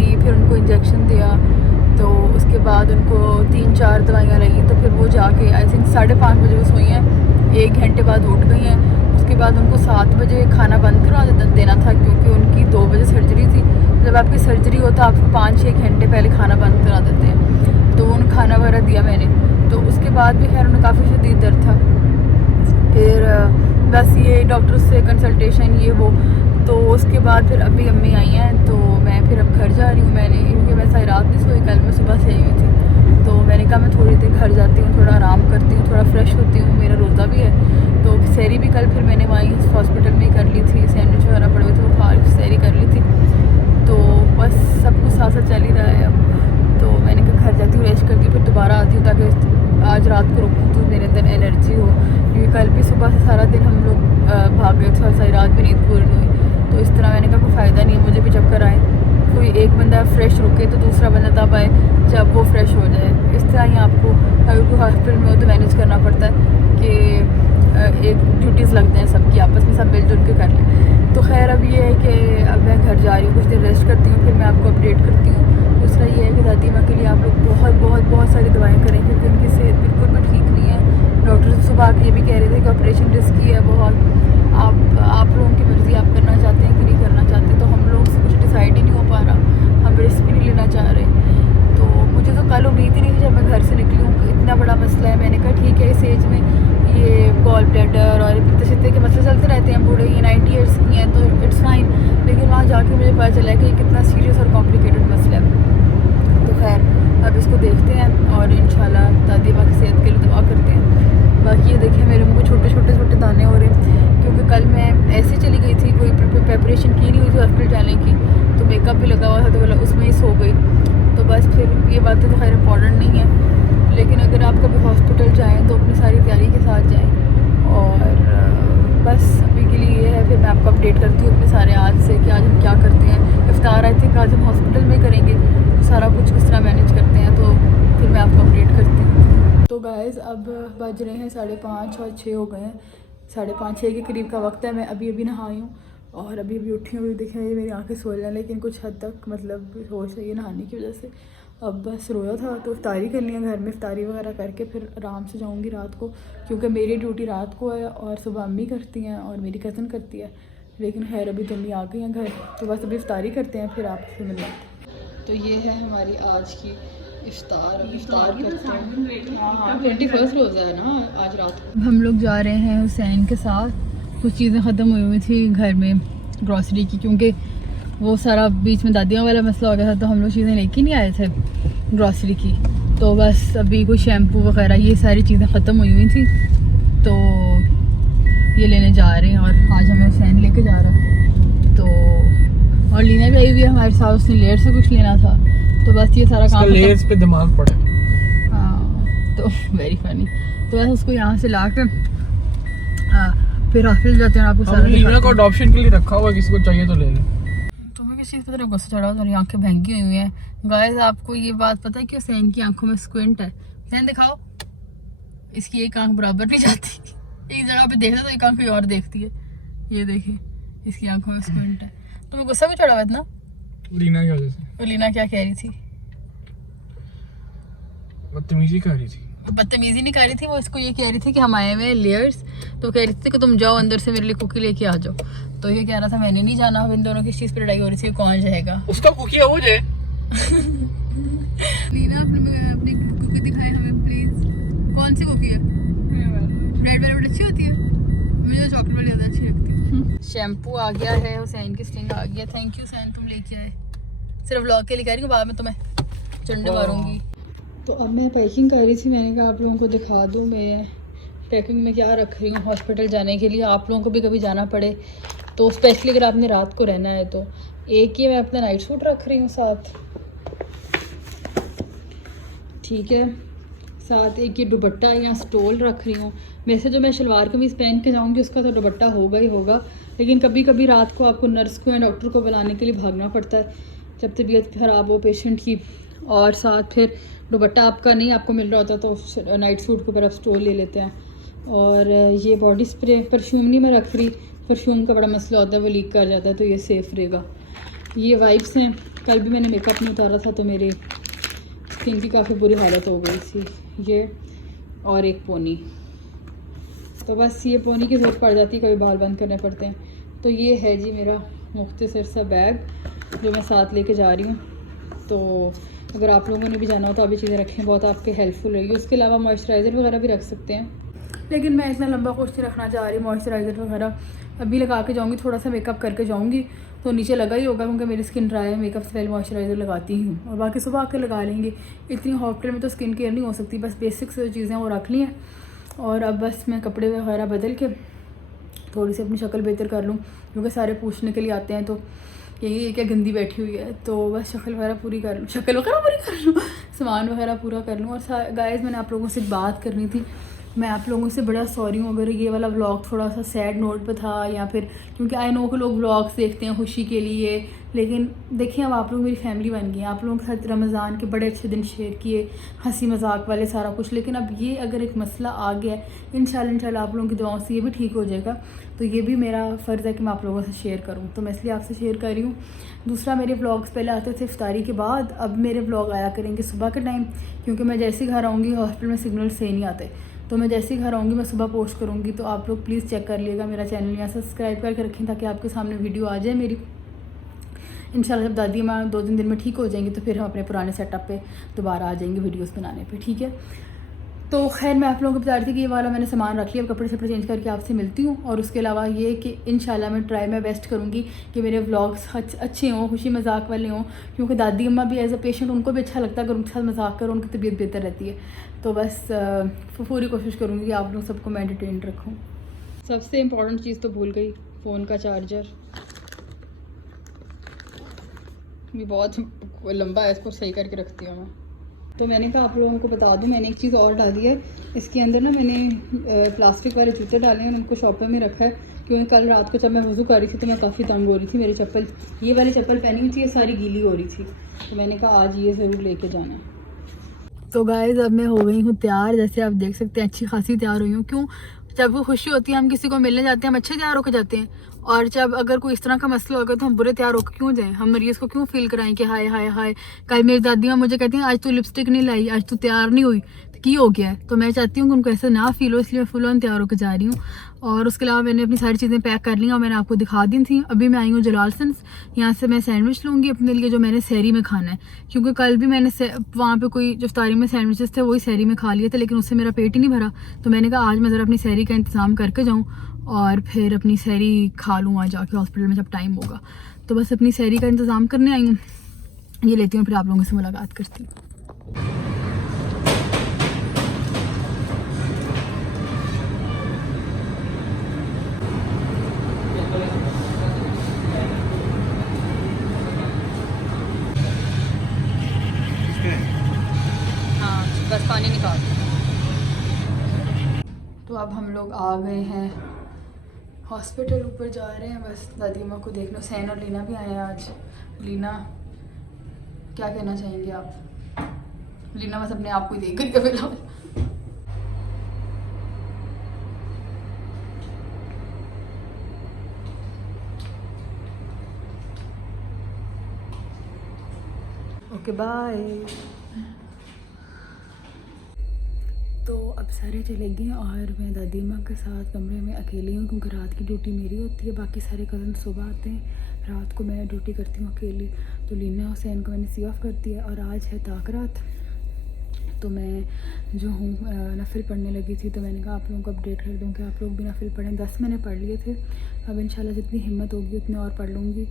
थी, फिर उनको इंजेक्शन दिया, तो उसके बाद उनको 3-4 दवाइयाँ लगी, तो फिर वो जाके आई थिंक 5:30 बजे वो सोई हैं, 1 घंटे बाद उठ गई हैं। उसके बाद उनको 7 बजे खाना बंद करवा देना था, क्योंकि उनकी 2 बजे सर्जरी थी। जब आपकी सर्जरी हो तो आपको 5-6 घंटे पहले खाना बंद करा देते हैं, तो उन खाना वगैरह दिया मैंने। तो उसके बाद भी खैर उन्हें काफ़ी शदीद दर्द था। फिर बस ये डॉक्टर से कंसल्टेशन ये वो, तो उसके बाद फिर अभी अम्मी आई हैं, तो मैं फिर अब घर जा रही हूँ। मैंने क्योंकि मैं सारी रात नहीं सोई, कल मैं सुबह से आई हुई थी, तो मैंने कहा मैं थोड़ी देर घर जाती हूँ, थोड़ा आराम करती हूँ, थोड़ा फ्रेश होती हूँ, मेरा रोज़ा भी है। तो सैरी भी कल फिर मैंने वहीं हॉस्पिटल में ही कर ली थी, सैंडविच वगैरह पड़े हुए थे वो खा सैरी कर ली थी। तो बस सब कुछ साथ साथ चल ही रहा है अब। तो मैंने कहा घर जाती हूँ, रेस्ट करके फिर दोबारा आती हूँ, ताकि आज रात को रुकूँ तो मेरे अंदर एनर्जी हो, क्योंकि कल भी सुबह से सारा दिन हम लोग भाग गए थे और सारी रात भी नींद पूरी नहीं हुई। तो इस तरह मैंने कहा कोई फ़ायदा नहीं है, मुझे भी चक्कर आए, कोई एक बंदा फ्रेश रुके तो दूसरा बंदा तब आए जब वो फ्रेश हो जाए। इस तरह ही आपको अगर कोई हॉस्पिटल में हो तो मैनेज करना पड़ता है कि एक ड्यूटीज़ लगते हैं सबकी, आपस में सब मिलजुल के कर लें। तो खैर अब ये है कि अब मैं घर जा रही हूँ, कुछ देर रेस्ट करती हूँ, फिर मैं आपको अपडेट करती हूँ। दूसरा ये है कि दादी माँ के लिए आप लोग बहुत सारी दवाएँ करें, क्योंकि उनकी सेहत बिल्कुल भी ठीक नहीं है। डॉक्टर सुबह आके ये भी कह रहे थे कि ऑपरेशन रिस्की है बहुत, आप लोगों की मर्ज़ी, आप करना चाहते हैं कि नहीं करना चाहते। तो हम लोग से कुछ डिसाइड ही नहीं हो पा रहा, हम रिस्क भी नहीं लेना चाह रहे। तो मुझे तो कल उम्मीद ही नहीं थी जब मैं घर से निकली हूँ, इतना बड़ा मसला है। मैंने कहा ठीक है, इस एज में ये गॉल ब्लैडर और पित्त के मसले चलते रहते हैं, बूढ़े ये 90 ईयर्स की हैं तो इट्स फाइन, लेकिन वहाँ जाके मुझे पता चला कि ये कितना सीरियस और कॉम्प्लिकेटेड मसला है। तो खैर अब इसको देखते हैं और इंशाल्लाह दादी माँ की सेहत के लिए दुआ करते हैं। बाकी ये देखें मेरे मुँह को छोटे दाने हो रहे हैं, क्योंकि कल मैं ऐसे चली गई थी, कोई प्रिपरेशन की नहीं हुई थी हॉस्पिटल जाने की, तो मेकअप भी लगा हुआ था, तो बोला उसमें ही सो गई। तो बस फिर ये बातें तो खैर इम्पॉर्टेंट नहीं है, लेकिन अगर आप कभी हॉस्पिटल जाएँ तो अपनी सारी तैयारी के साथ जाएँ। और बस अभी के लिए ये है, फिर मैं आपको अपडेट करती हूँ अपने सारे आज से कि आज हम क्या करते हैं। इफ्तार आई थिंक आज हम हॉस्पिटल में करेंगे, तो सारा कुछ किस तरह मैनेज करते हैं, तो फिर मैं आपको अपडेट करती हूँ। तो गाइज़ अब बज रहे हैं 5:30 और 6 हो गए हैं, 5:30-6 के करीब का वक्त है। मैं अभी नहाई हूँ और अभी उठी हूँ। देखें ये मेरी आंखें सोल रही हैं, लेकिन कुछ हद तक मतलब होश है ये नहाने की वजह से। अब बस रोया था तो इफ्तारी करनी है, घर में इफ्तारी वगैरह करके फिर आराम से जाऊंगी रात को, क्योंकि मेरी ड्यूटी रात को है और सुबह अम्मी करती हैं और मेरी कज़न करती है। लेकिन खैर अभी तो अम्मी आ गई हैं घर, तो बस अभी इफ्तारी करते हैं फिर आपसे मिलते हैं। तो ये है हमारी आज की इफ्तार करते हैं। हाँ 21 रोज़ा है ना आज रात को। हम लोग जा रहे हैं हुसैन के साथ, कुछ चीज़ें ख़त्म हुई थी घर में ग्रॉसरी की, क्योंकि वो सारा बीच में दादियों वाला मसला हो गया था, तो हम लोग चीज़ें लेके नहीं आए थे ग्रॉसरी की। तो बस अभी कोई शैम्पू वगैरह ये सारी चीज़ें ख़त्म हुई थी, तो ये लेने जा रहे हैं। और आज हमें हुसैन लेके जा रहा है, तो और लीना भी आई हुई है हमारे साथ, उसने लेयर से कुछ लेना था, तो बस ये सारा काम लेयर्स पे दिमाग पड़ा। हाँ तो वेरी फनी। तो बस उसको यहाँ से ला कर फिर हॉस्पिटल जाते हैं। आपको सारा लीना को अडॉप्शन के लिए रखा हुआ, किसी को चाहिए तो ले ले। तुम्हें किस चीज़ पर तरह गुस्सा चढ़ा, तुम्हारी आंखें भंगी हुई हैं। गाइस आपको ये बात पता है कि हुसैन की आंखों में स्क्विंट है। हुसैन दिखाओ, इसकी एक आंख बराबर नहीं जाती, एक जगह पे देखता तो एक आंख और देखती है। ये देखिए इसकी आंखों में स्क्विंट है। तुम्हें गुस्सा भी चढ़ा हुआ इतना? लीना की वजह से। तो लीना क्या कह रही थी? बदतमीजी कर रही थी। बदतमीजी नहीं कर रही थी, वो इसको ये कह रही थी कि हम आए हुए हैं लेयर्स, तो कह रही थी कि तुम जाओ अंदर से मेरे लिए कुकी लेके आ जाओ। तो ये कह रहा था मैंने नहीं जाना। अब इन दोनों की चीज़ पर लड़ाई हो रही थी कौन जाएगा। उसका कुकी है वो जे। नीना अपनी कुकी दिखाए हमें प्लीज। कौन सी कुकी है? रेड वेलवेट अच्छी होती है, मुझे चॉकलेट वाली ज़्यादा अच्छी लगती है। शैम्पू आ गया है, हुसैन की स्टिंग आ गया। थैंक यू हुसैन, तुम लेके आए। सिर्फ व्लॉग के लिए कह रही हूँ, बाद में तुम्हें चंडे मारूंगी। तो अब मैं पैकिंग कर रही थी, मैंने कहा आप लोगों को दिखा दूँ मैं पैकिंग में क्या रख रही हूँ हॉस्पिटल जाने के लिए। आप लोगों को भी कभी जाना पड़े तो स्पेशली अगर आपने रात को रहना है तो। एक ये मैं अपना नाइट सूट रख रही हूँ साथ, ठीक है, साथ एक ये दुपट्टा या स्टोल रख रही हूँ। वैसे जो मैं शलवार कमीज़ पहन के जाऊँगी उसका तो दुपट्टा होगा ही होगा, लेकिन कभी कभी रात को आपको नर्स को या डॉक्टर को बुलाने के लिए भागना पड़ता है जब तबीयत ख़राब हो पेशेंट की, और साथ फिर दुपट्टा आपका नहीं आपको मिल रहा होता तो नाइट सूट के ऊपर आप स्टोल ले लेते हैं। और ये बॉडी स्प्रे परफ्यूम नहीं मैं रख रही, परफ्यूम का बड़ा मसला होता है, वो लीक कर जाता है, तो ये सेफ़ रहेगा। ये वाइप्स हैं। कल भी मैंने मेकअप नहीं उतारा था तो मेरे स्किन की काफ़ी बुरी हालत हो गई थी। ये और एक पोनी, तो बस ये पोनी की ज़रूरत पड़ जाती है, कभी बाल बंद करने पड़ते हैं। तो ये है जी मेरा मुख्तसर सा बैग जो मैं साथ लेके जा रही हूँ। तो अगर आप लोगों ने भी जाना हो तो अभी चीज़ें रखें, बहुत आपके हेल्पफुल रहेगी। उसके अलावा मॉइस्चराइज़र वगैरह भी रख सकते हैं, लेकिन मैं इतना लंबा कुछ नहीं रखना चाह रही। मॉइस्चराइज़र वगैरह अभी लगा के जाऊँगी, थोड़ा सा मेकअप करके जाऊँगी तो नीचे लगा ही होगा, क्योंकि मेरी स्किन ड्राई है। मेकअप से पहले मॉइस्चराइज़र लगाती हूँ और बाकी सुबह आके लगा लेंगे। इतनी हॉस्पिटल में तो स्किन केयर नहीं हो सकती, बस बेसिक्स जो चीज़ें वो रख ली हैं। और अब बस मैं कपड़े वगैरह बदल के थोड़ी सी अपनी शक्ल बेहतर कर लूँ, क्योंकि सारे पूछने के लिए आते हैं तो यही है क्या गंदी बैठी हुई है। तो बस शक्ल वगैरह पूरी कर लूँ, शक्ल वगैरह पूरी कर लूँ, सामान वगैरह पूरा कर लूँ। और गाइस मैंने आप लोगों से बात करनी थी, मैं आप लोगों से बड़ा सॉरी हूँ अगर ये वाला व्लॉग थोड़ा सा सैड नोट पे था, या फिर क्योंकि आई नो कि लोग व्लॉग्स देखते हैं खुशी के लिए, लेकिन देखिए अब आप लोग मेरी फैमिली बन गई हैं। आप लोगों के साथ रमज़ान के बड़े अच्छे दिन शेयर किए, हंसी मजाक वाले सारा कुछ, लेकिन अब ये अगर एक मसला आ गया है, इंशाल्लाह आप लोगों की दुआओं से ये भी ठीक हो जाएगा। तो ये भी मेरा फ़र्ज़ है कि मैं आप लोगों से शेयर करूँ, तो मैं इसलिए आपसे शेयर कर रही हूँ। दूसरा, मेरे व्लॉग्स पहले आते थे इफ्तारी के बाद, अब मेरे व्लॉग आया करेंगे सुबह के टाइम, क्योंकि मैं जैसे ही घर आऊँगी हॉस्पिटल में सिग्नल सही नहीं आते, तो मैं जैसे ही घर आऊँगी मैं सुबह पोस्ट करूँगी। तो आप लोग प्लीज़ चेक कर लिएगा मेरा चैनल, यहाँ सब्सक्राइब करके रखें ताकि आपके सामने वीडियो आ जाए मेरी। इंशाल्लाह जब दादी माँ 2-3 दिन में ठीक हो जाएंगी तो फिर हम अपने पुराने सेटअप पे दोबारा आ जाएंगे वीडियोस बनाने पे, ठीक है। तो खैर मैं आप लोगों को बता रही थी कि ये वाला मैंने सामान रख लिया, अब कपड़े शपड़े चेंज करके आपसे मिलती हूँ। और उसके अलावा ये कि इंशाल्लाह मैं बेस्ट करूँगी कि मेरे व्लॉग्स अच्छे हों, खुशी मजाक वाले हों, क्योंकि दादी अम्मा भी एज अ पेशेंट उनको भी अच्छा लगता है अगर उनके साथ मजाक करो, उनकी तबीयत बेहतर रहती है। तो बस पूरी कोशिश करूँगी कि आप लोग सबको मैं एंटरटेन रखूँ। सबसे इम्पॉर्टेंट चीज़ तो भूल गई, फ़ोन का चार्जर। ये बहुत लंबा है, इसको सही करके रखती हूँ मैं। तो मैंने कहा आप लोगों को बता दूं, मैंने एक चीज़ और डाली है इसके अंदर ना, मैंने प्लास्टिक वाले जूते डाले हैं, उनको शॉपर में रखा है, क्योंकि कल रात को जब मैं वज़ू कर रही थी तो मैं काफ़ी तंग हो रही थी। मेरी चप्पल, ये वाली चप्पल पहनी हुई थी, ये सारी गीली हो रही थी, तो मैंने कहा आज ये ज़रूर लेके जाना है। तो गाइस अब मैं हो गई हूँ तैयार, जैसे आप देख सकते हैं अच्छी खासी तैयार हुई हूँ। क्यों, जब वो खुशी होती है हम किसी को मिलने जाते हैं हम अच्छे तैयार होकर जाते हैं, और जब अगर कोई इस तरह का मसला होगा तो हम बुरे तैयार होकर क्यों जाएं, हम मरीज़ को क्यों फील कराएं कि हाय हाय हाय। कल मेरी दादी माँ मुझे कहती हैं आज तू लिपस्टिक नहीं लाई, आज तू तैयार नहीं हुई, तो की हो गया है। तो मैं चाहती हूँ कि उनको ऐसा ना फील हो, इसलिए मैं फुल ऑन तैयार होकर जा रही हूँ। और उसके अलावा मैंने अपनी सारी चीज़ें पैक कर ली और मैंने आपको दिखा दी थी। अभी मैं आई हूँ जलालसंस, यहाँ से मैं सैंडविच लूँगी अपने लिए जो मैंने सहरी में खाना है, क्योंकि कल भी मैंने वहाँ पे कोई जो इफ्तारी में सैंडविचेस थे वही सहरी में खा लिए थे, लेकिन उससे मेरा पेट ही नहीं भरा। तो मैंने कहा आज मैं ज़रा अपनी सहरी का इंतज़ाम करके जाऊँ और फिर अपनी सहरी खा लूँ वहाँ जाके हॉस्पिटल में जब टाइम होगा। तो बस अपनी सहरी का इंतज़ाम करने आई हूँ, ये लेती हूँ, फिर आप लोगों से मुलाकात करती हूँ। हाँ बस पानी निकाल। तो अब हम लोग आ गए हैं हॉस्पिटल, ऊपर जा रहे हैं बस दादी माँ को देखना। सैन और लीना भी आए हैं आज। लीना क्या कहना चाहेंगे आप? लीना बस अपने आप को ही देख रही है फिलहाल। Okay bye. तो अब सारे चले गए और मैं दादी माँ के साथ कमरे में अकेली हूँ, क्योंकि रात की ड्यूटी मेरी होती है, बाकी सारे कज़न सुबह आते हैं, रात को मैं ड्यूटी करती हूँ अकेली। तो लीना हुसैन को मैंने सी ऑफ कर दिया और आज है ताक रात, तो मैं जो हूँ नफिल पढ़ने लगी थी। तो मैंने कहा आप लोगों को अपडेट कर दूँ कि आप लोग भी नफिल पढ़ें। 10 मैंने पढ़ लिए थे, अब इंशाल्लाह जितनी हिम्मत होगी उतने और पढ़ लूँगी,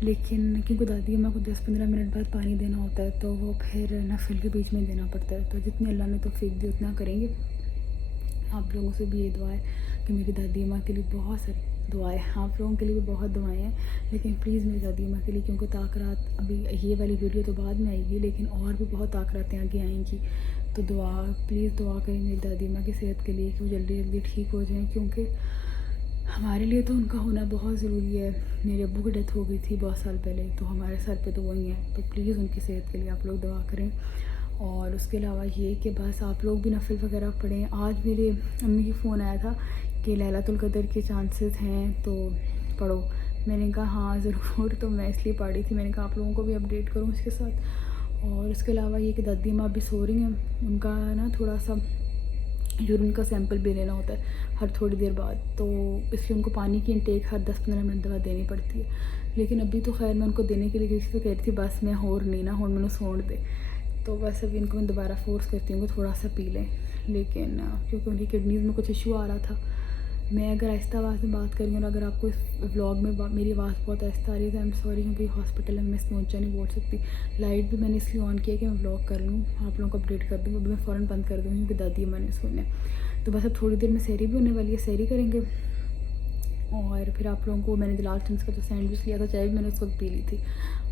लेकिन क्योंकि दादी अम्मा को 10-15 मिनट बाद पानी देना होता है तो वो फिर नफिल के बीच में देना पड़ता है। तो जितने अल्लाह ने तौफीक दी उतना करेंगे। आप लोगों से भी ये दुआ है कि मेरी दादी अम्मा के लिए बहुत सारी दुआएं, आप लोगों के लिए भी बहुत दुआएं हैं, लेकिन प्लीज़ मेरी दादी अम्मा के लिए, क्योंकि ताकरात अभी ये वाली वीडियो तो बाद में आएगी, लेकिन और भी बहुत ताकरातें आगे आएंगी। तो दुआ, प्लीज़ दुआ करें मेरी दादी अम्मा की सेहत के लिए कि वो जल्दी जल्दी ठीक हो जाएँ, क्योंकि हमारे लिए तो उनका होना बहुत ज़रूरी है। मेरे अब्बू की डेथ हो गई थी बहुत साल पहले, तो हमारे सर पे तो वही है। तो प्लीज़ उनकी सेहत के लिए आप लोग दुआ करें। और उसके अलावा ये कि बस आप लोग भी नफिल वगैरह पढ़ें। आज मेरे अम्मी की फ़ोन आया था कि लैलतुल क़द्र के चांसेस हैं तो पढ़ो। मैंने कहा हाँ ज़रूर। तो मैं इसलिए पढ़ी थी, मैंने कहा आप लोगों को भी अपडेट करूँ इसके साथ। और उसके अलावा ये कि दादी माँ अभी सो रही हैं, उनका ना थोड़ा सा यूरिन का सैंपल भी लेना होता है हर थोड़ी देर बाद, तो इसलिए उनको पानी की इंटेक हर 10-15 मिनट बाद देनी पड़ती है। लेकिन अभी तो खैर मैं उनको देने के लिए किसी तो कह रही थी बस मैं होर नहीं ना होर मैंने सोण दे, तो बस अभी इनको मैं दोबारा फोर्स करती हूँ कि थोड़ा सा पी लें। लेकिन क्योंकि उनकी किडनीज़ में कुछ इशू आ रहा था, मैं अगर आहिस्ता आवाज़ में बात करूँगी और अगर आपको इस व्लॉग में मेरी आवाज़ बहुत आहिस्ता आ रही है तो आई एम सॉरी, क्योंकि हॉस्पिटल में मैं इतना ऊँचा नहीं बोल सकती। लाइट भी मैंने इसलिए ऑन किया कि मैं व्लॉग कर लूँ, आप लोगों को अपडेट कर दूँ। अभी मैं फ़ौरन बंद कर दूँगी क्योंकि दादी मैंने सुनने। तो बस अब थोड़ी देर में सहरी भी होने वाली है, सहरी करेंगे और फिर आप लोगों को मैंने लास्ट टाइम का जो सैंडविच लिया था, चाय भी मैंने उस वक्त पी ली थी,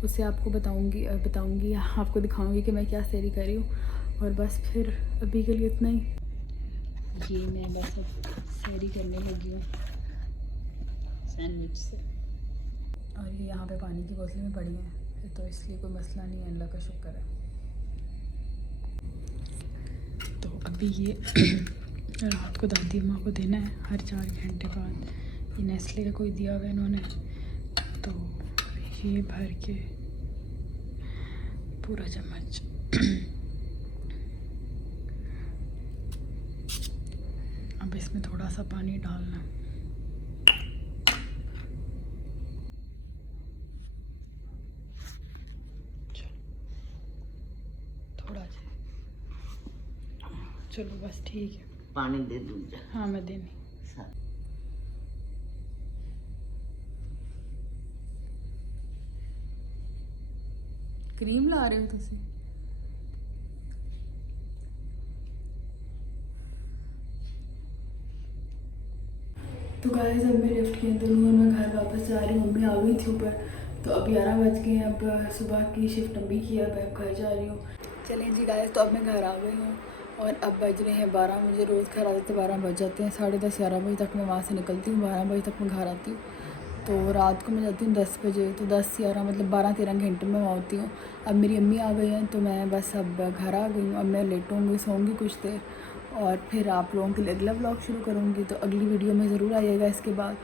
उससे आपको बताऊँगी आपको दिखाऊँगी कि मैं क्या सहरी कर रही हूँ। और बस फिर अभी के लिए इतना ही। ये मैं बस अब सहरी करने लगी हूँ सैंडविच से, और ये यहाँ पे पानी की बोतलें में पड़ी हैं, तो इसलिए कोई मसला नहीं है, अल्लाह का शुक्र है। तो अभी ये रात को दादी माँ को देना है हर 4 घंटे बाद। ये नेस्ले का कोई दिया हुआ है इन्होंने, तो ये भर के पूरा चम्मच। अब इसमें थोड़ा सा पानी डालना, थोड़ा सा, चलो बस ठीक है। पानी दे दूँ? हाँ मैं देनी। क्रीम ला रहे हो तुसी? तो गाइस अब मैं लिफ्ट के अंदर हूँ और मैं घर वापस जा रही हूँ। मम्मी आ गई थी ऊपर, तो अब 11 बज गए हैं। अब सुबह की शिफ्ट अम्मी की है, अब मैं घर जा रही हूँ। चलें जी गाइस, तो अब मैं घर आ गई हूँ और अब बज रहे हैं 12। मुझे रोज़ घर आते 12 बज जाते हैं, 10:30-11 बजे तक मैं वहाँ से निकलती हूँ, 12 बजे तक मैं घर आती हूँ। तो रात को मैं जाती हूँ 10 बजे, तो 10-11 मतलब 12-13 घंटे में वहाँ होती हूँ। अब मेरी अम्मी आ गई हैं, तो मैं बस अब घर आ गई हूँ। अब मैं लेटूँगी, सोऊंगी कुछ देर और फिर आप लोगों के लिए अगला व्लॉग शुरू करूँगी। तो अगली वीडियो में ज़रूर आइएगा इसके बाद।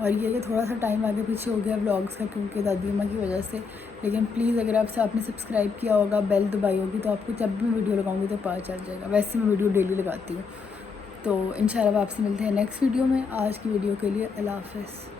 और ये कि थोड़ा सा टाइम आगे पीछे हो गया व्लॉग्स का क्योंकि दादी माँ की वजह से, लेकिन प्लीज़ अगर आपने सब्सक्राइब किया होगा, बेल दबाई होगी, तो आपको जब भी मैं वीडियो लगाऊंगी तो पता चल जाएगा। वैसे मैं वीडियो डेली लगाती हूँ। तो इंशाल्लाह आपसे मिलते हैं नेक्स्ट वीडियो में। आज की वीडियो के लिए अल्लाह हाफ़िज़।